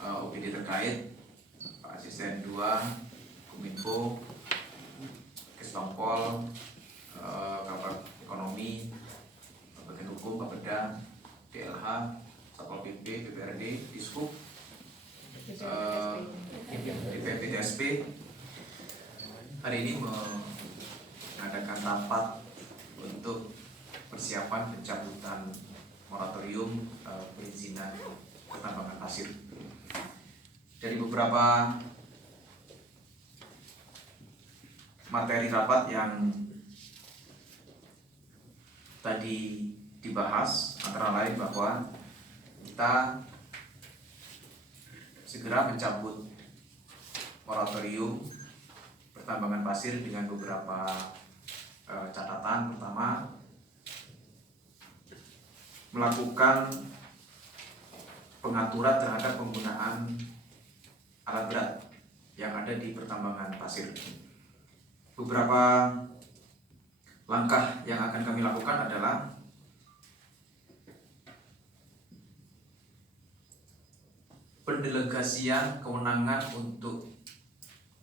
OPD terkait, Pak Asisten 2 Kominfo, Kestongpol, Kabar Ekonomi, Bagian Hukum, Bapeda, DLH, Satpol PP, PPRD, Dishub, DPP-TSP hari ini mengadakan rapat untuk persiapan pencabutan moratorium perizinan pertambangan pasir. Dari beberapa materi rapat yang tadi dibahas, antara lain bahwa kita segera mencabut moratorium pertambangan pasir dengan beberapa catatan. Pertama, melakukan pengaturan terhadap penggunaan alat berat yang ada di pertambangan pasir. Beberapa langkah yang akan kami lakukan adalah pendelegasian kewenangan untuk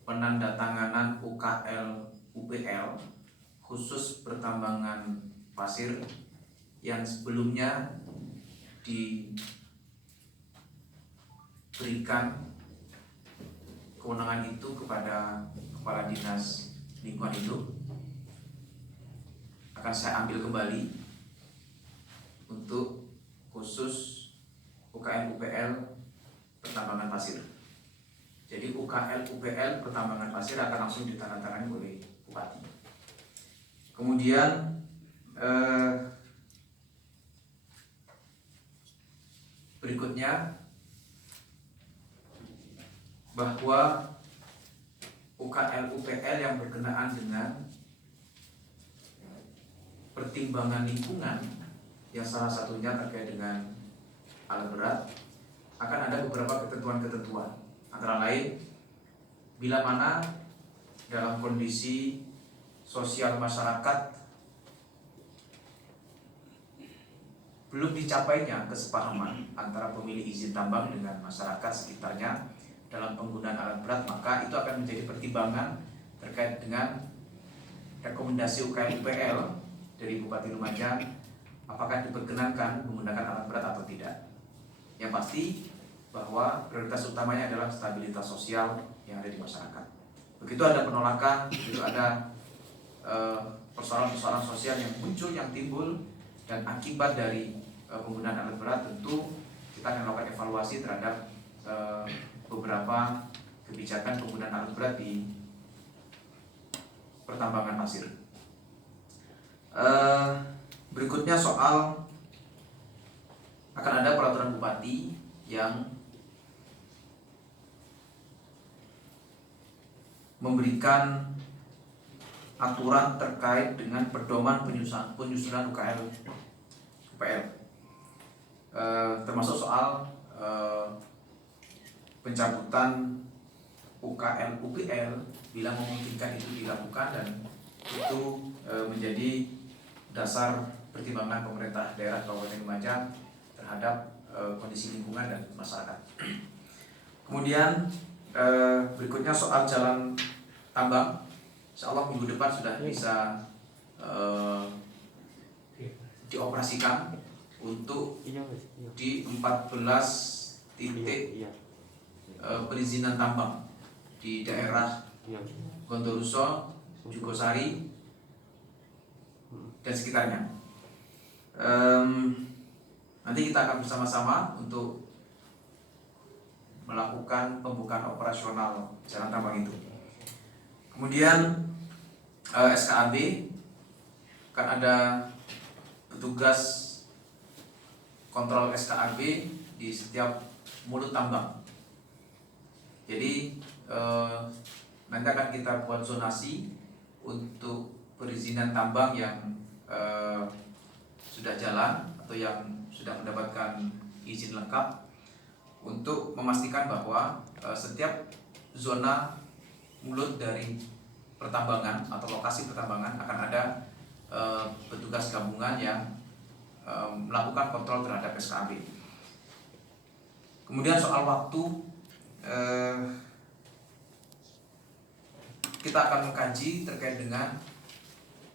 penandatanganan UKL-UPL khusus pertambangan pasir yang sebelumnya diberikan kewenangan itu kepada Kepala Dinas Lingkungan Hidup. Akan saya ambil kembali untuk khusus UKL-UPL pertambangan pasir. Jadi UKL-UPL pertambangan pasir akan langsung ditandatangani oleh Bupati. Kemudian berikutnya bahwa UKL-UPL yang berkenaan dengan pertimbangan lingkungan yang salah satunya terkait dengan alat berat, akan ada beberapa ketentuan-ketentuan, antara lain bila mana dalam kondisi sosial masyarakat belum dicapainya kesepahaman antara pemilik izin tambang dengan masyarakat sekitarnya dalam penggunaan alat berat, maka itu akan menjadi pertimbangan terkait dengan rekomendasi UKL-UPL dari Bupati Lumajang, apakah diperkenankan menggunakan alat berat atau tidak. Yang pasti bahwa prioritas utamanya adalah stabilitas sosial yang ada di masyarakat. Begitu ada penolakan, begitu ada persoalan-persoalan sosial yang muncul, yang timbul dan akibat dari penggunaan alat berat, tentu kita akan melakukan evaluasi terhadap beberapa kebijakan penggunaan alat berat di pertambangan pasir. Berikutnya soal akan ada peraturan bupati yang memberikan aturan terkait dengan pedoman penyusunan UKL-UPL, termasuk soal pencabutan UKL-UPL bila memungkinkan itu dilakukan, dan itu menjadi dasar pertimbangan pemerintah daerah Kabupaten Lumajang terhadap kondisi lingkungan dan masyarakat. Kemudian berikutnya soal jalan tambang, insya Allah minggu depan sudah bisa dioperasikan untuk di 14 titik perizinan tambang di daerah Gondoruso, Jugosari dan sekitarnya. Nanti kita akan bersama-sama untuk melakukan pembukaan operasional jalan tambang itu. Kemudian SKAB akan ada petugas kontrol SKAB di setiap mulut tambang. Jadi nanti akan kita buat zonasi untuk perizinan tambang yang sudah jalan atau yang sudah mendapatkan izin lengkap, untuk memastikan bahwa setiap zona mulut dari pertambangan atau lokasi pertambangan akan ada petugas gabungan yang melakukan kontrol terhadap SKAB. Kemudian soal waktu, kita akan mengkaji terkait dengan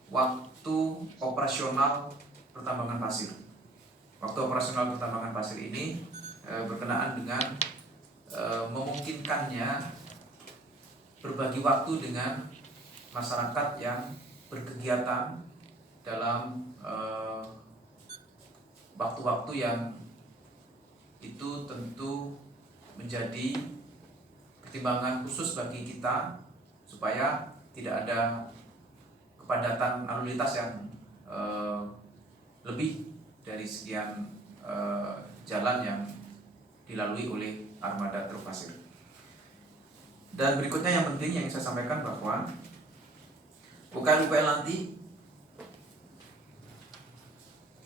waktu operasional pertambangan pasir. Waktu operasional pertambangan pasir ini berkenaan dengan memungkinkannya berbagi waktu dengan masyarakat yang berkegiatan dalam waktu-waktu yang itu tentu menjadi pertimbangan khusus bagi kita supaya tidak ada kepadatan lalu lintas yang lebih dari sekian jalan yang dilalui oleh armada truk pasir. Dan berikutnya yang penting yang saya sampaikan bahwa UKM-UKM nanti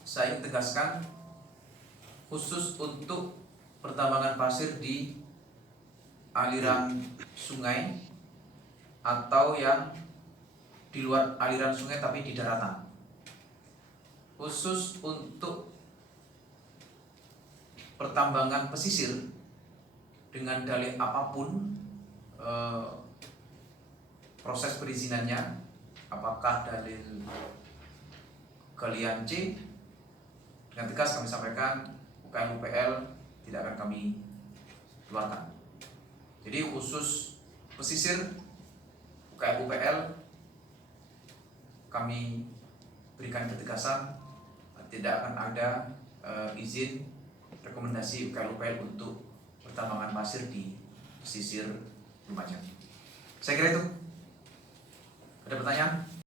saya ingin tegaskan khusus untuk pertambangan pasir di aliran sungai atau yang di luar aliran sungai tapi di daratan. Khusus untuk pertambangan pesisir dengan dalih apapun proses perizinannya, apakah dalil galian C, dengan tegas kami sampaikan UKM UPL tidak akan kami keluarkan. Jadi khusus pesisir UKM UPL kami berikan ketegasan tidak akan ada izin rekomendasi UKM UPL untuk pertambangan pasir di pesisir Lumajang. Saya kira itu. Ada pertanyaan?